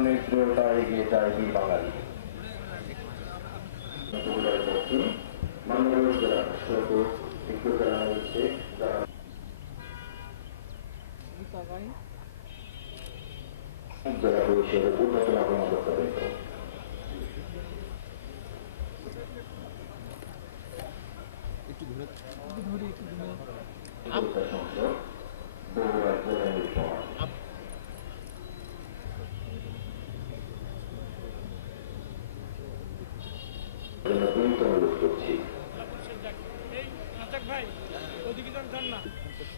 নেতৃত্বটা এগিয়ে যায় দুই বাঙালি মাননীয় জেলা একটু জানানো হচ্ছে জেলা পরিষদের উন্নতন কর্মকর্তা অনুরোধ করছি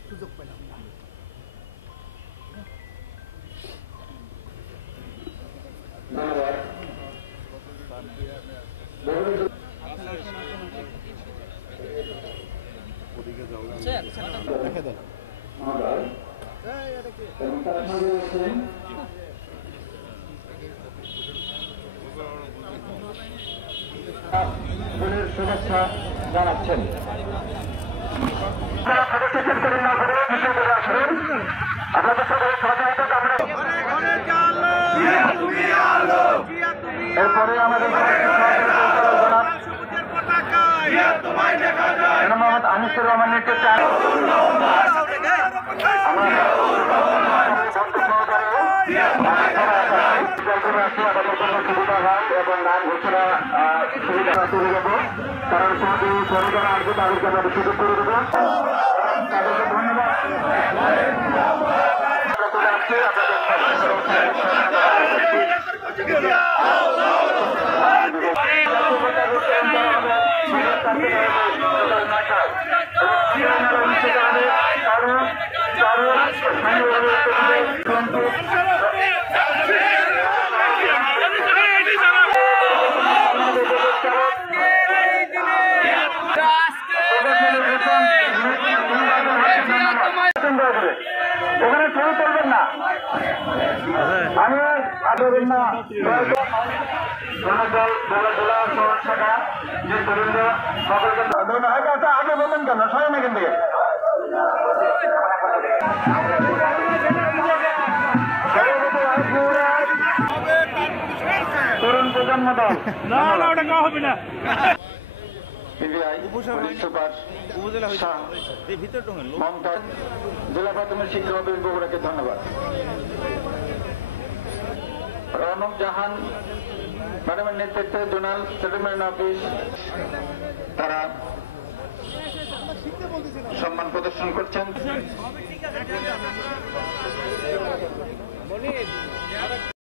সুযোগ পেলাম শুভেচ্ছা জানাচ্ছেন এরপরে আমাদের মোহাম্মদ আনিসুর রহমান নেতৃত্বে সুবিধা হয় এবং নাম ঘোষণা সুবিধা তৈরি দেবো কারণ সরকার আসবে তাদেরকে আমরা সুযোগ করে দেবো তাদেরকে ধন্যবাদ ওখানে ছবি তুলবেন না আমি আদরেন না যে তরুণরা সকলকে আগে বলবেন কেন স্বয়ং এখান থেকে তরুণ প্রজন্ম দল না ওটা খাওয়া হবে না জেলা প্রাথমিক শিক্ষা অফিস বগুড়াকে ধন্যবাদ রনক জাহান ম্যাডামের নেতৃত্বে জোনাল সেটেলমেন্ট অফিস তারা সম্মান প্রদর্শন করছেন